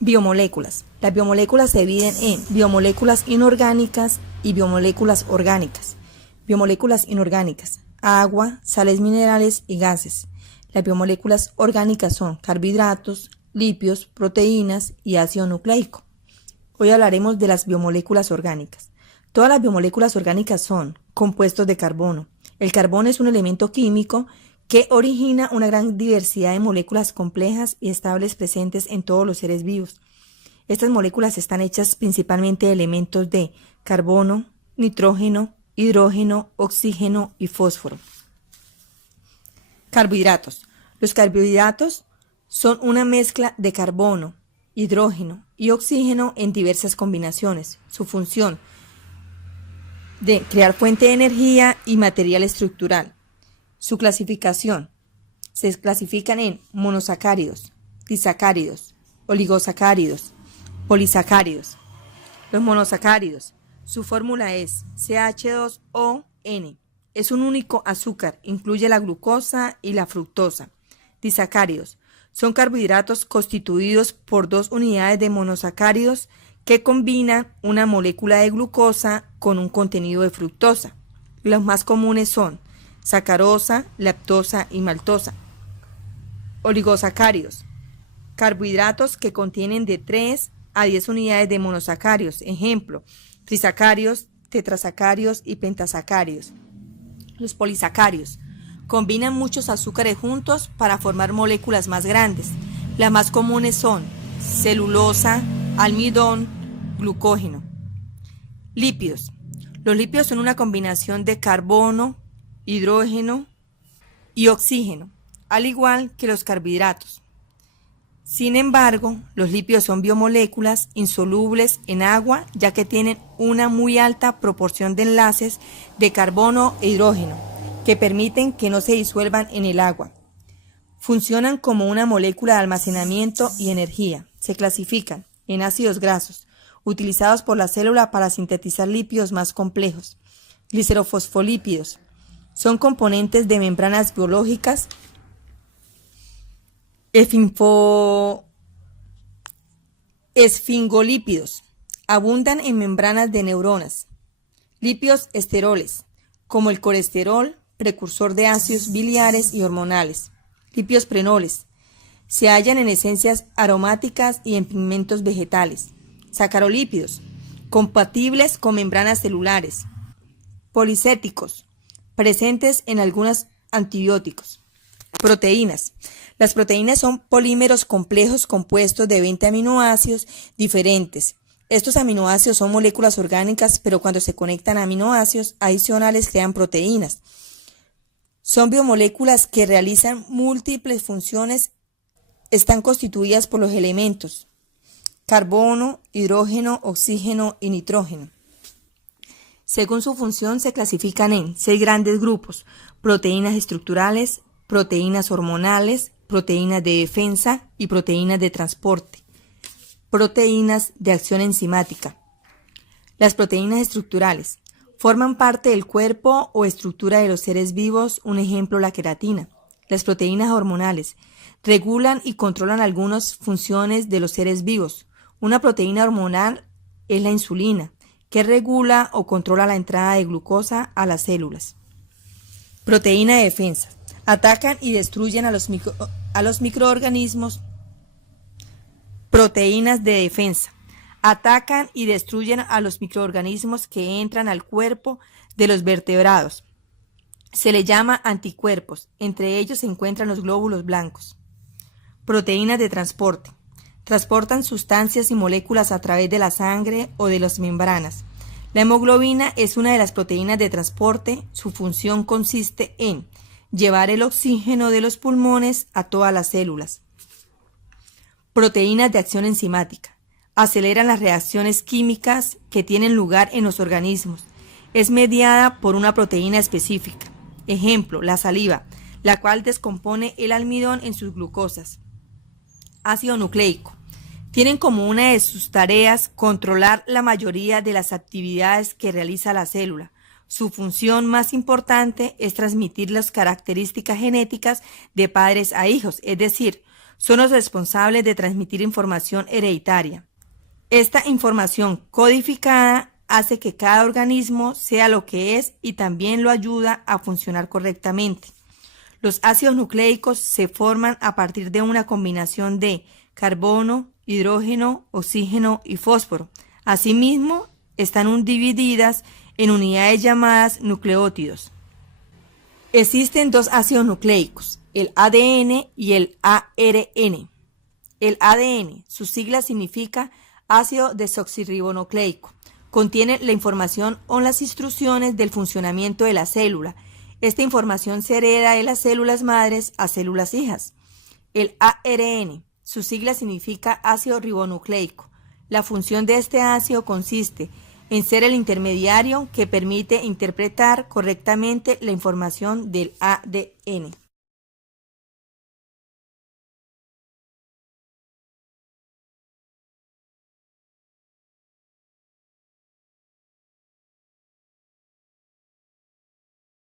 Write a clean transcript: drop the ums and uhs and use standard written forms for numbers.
Biomoléculas. Las biomoléculas se dividen en biomoléculas inorgánicas y biomoléculas orgánicas. Biomoléculas inorgánicas: agua, sales minerales y gases. Las biomoléculas orgánicas son carbohidratos, lípidos, proteínas y ácido nucleico. Hoy hablaremos de las biomoléculas orgánicas. Todas las biomoléculas orgánicas son compuestos de carbono. El carbono es un elemento químico que origina una gran diversidad de moléculas complejas y estables presentes en todos los seres vivos. Estas moléculas están hechas principalmente de elementos de carbono, nitrógeno, hidrógeno, oxígeno y fósforo. Carbohidratos. Los carbohidratos son una mezcla de carbono, hidrógeno y oxígeno en diversas combinaciones. Su función de crear fuente de energía y material estructural. Su clasificación: se clasifican en monosacáridos, disacáridos, oligosacáridos, polisacáridos. Los monosacáridos: su fórmula es CH2ON. Es un único azúcar, incluye la glucosa y la fructosa. Disacáridos: son carbohidratos constituidos por dos unidades de monosacáridos que combinan una molécula de glucosa con un contenido de fructosa. Los más comunes son sacarosa, lactosa y maltosa. Oligosacáridos: carbohidratos que contienen de 3 a 10 unidades de monosacáridos. Ejemplo: trisacáridos, tetrasacáridos y pentasacáridos. Los polisacáridos: combinan muchos azúcares juntos para formar moléculas más grandes. Las más comunes son celulosa, almidón, glucógeno. Lípidos: los lípidos son una combinación de carbono, hidrógeno y oxígeno, al igual que los carbohidratos. Sin embargo, los lípidos son biomoléculas insolubles en agua, ya que tienen una muy alta proporción de enlaces de carbono e hidrógeno, que permiten que no se disuelvan en el agua. Funcionan como una molécula de almacenamiento y energía. Se clasifican en ácidos grasos, utilizados por la célula para sintetizar lípidos más complejos. Glicerofosfolípidos: son componentes de membranas biológicas. Esfingolípidos: abundan en membranas de neuronas. Lípidos esteroles, como el colesterol, precursor de ácidos biliares y hormonales. Lípidos prenoles: se hallan en esencias aromáticas y en pigmentos vegetales. Sacarolípidos: compatibles con membranas celulares. Policéticos: presentes en algunos antibióticos. Proteínas: las proteínas son polímeros complejos compuestos de 20 aminoácidos diferentes. Estos aminoácidos son moléculas orgánicas, pero cuando se conectan a aminoácidos adicionales crean proteínas. Son biomoléculas que realizan múltiples funciones. Están constituidas por los elementos carbono, hidrógeno, oxígeno y nitrógeno. Según su función se clasifican en 6 grandes grupos: proteínas estructurales, proteínas hormonales, proteínas de defensa y proteínas de transporte. Proteínas de acción enzimática. Las proteínas estructurales forman parte del cuerpo o estructura de los seres vivos, un ejemplo la queratina. Las proteínas hormonales regulan y controlan algunas funciones de los seres vivos. Una proteína hormonal es la insulina, que regula o controla la entrada de glucosa a las células. Proteína de defensa: atacan y destruyen a los microorganismos. Proteínas de defensa: atacan y destruyen a los microorganismos que entran al cuerpo de los vertebrados. Se le llama anticuerpos, entre ellos se encuentran los glóbulos blancos. Proteínas de transporte: transportan sustancias y moléculas a través de la sangre o de las membranas. La hemoglobina es una de las proteínas de transporte. Su función consiste en llevar el oxígeno de los pulmones a todas las células. Proteínas de acción enzimática: aceleran las reacciones químicas que tienen lugar en los organismos. Es mediada por una proteína específica. Ejemplo, la saliva, la cual descompone el almidón en sus glucosas. Ácido nucleico: tienen como una de sus tareas controlar la mayoría de las actividades que realiza la célula. Su función más importante es transmitir las características genéticas de padres a hijos, es decir, son los responsables de transmitir información hereditaria. Esta información codificada hace que cada organismo sea lo que es y también lo ayuda a funcionar correctamente. Los ácidos nucleicos se forman a partir de una combinación de carbono, hidrógeno, oxígeno y fósforo. Asimismo, están divididas en unidades llamadas nucleótidos. Existen dos ácidos nucleicos, el ADN y el ARN. El ADN, su sigla significa ácido desoxirribonucleico, contiene la información o las instrucciones del funcionamiento de la célula. Esta información se hereda de las células madres a células hijas. El ARN, su sigla significa ácido ribonucleico. La función de este ácido consiste en ser el intermediario que permite interpretar correctamente la información del ADN.